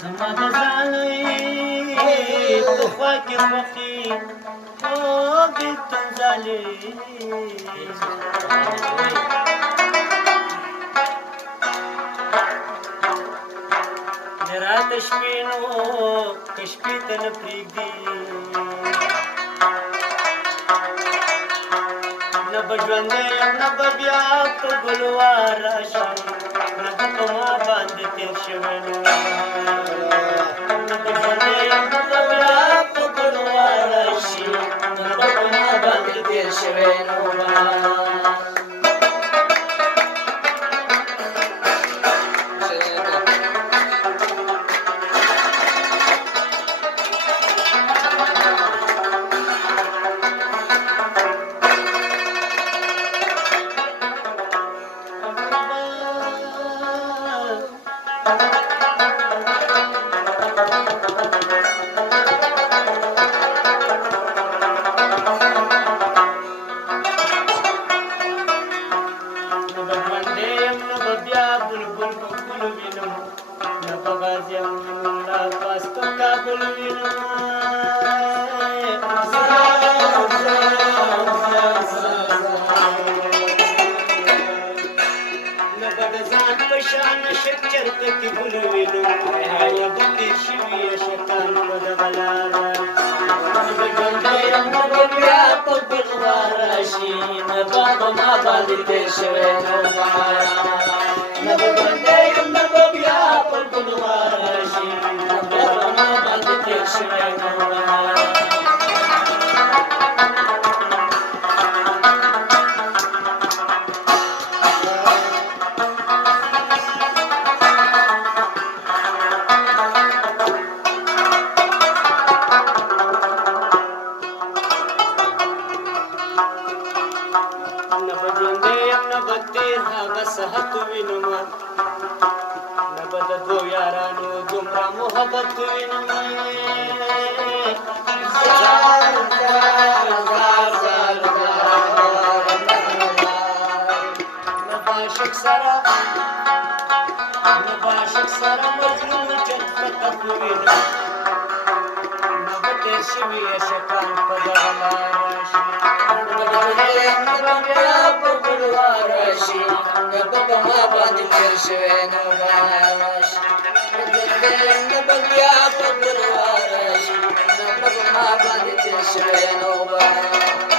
زما د ځانۍ په خوا کې خوښي او بېلتون ځالې د راته شپې نو که شپې ته نه پرېږدي نه به ژوندی یم نه به بیا په ګلوار راشم نه به په ما باندې تېر شوی نو نه به ژوندی یم نه به بیا په ګلوار راشي نه به په ما باندې تېر شوی نو Shine over.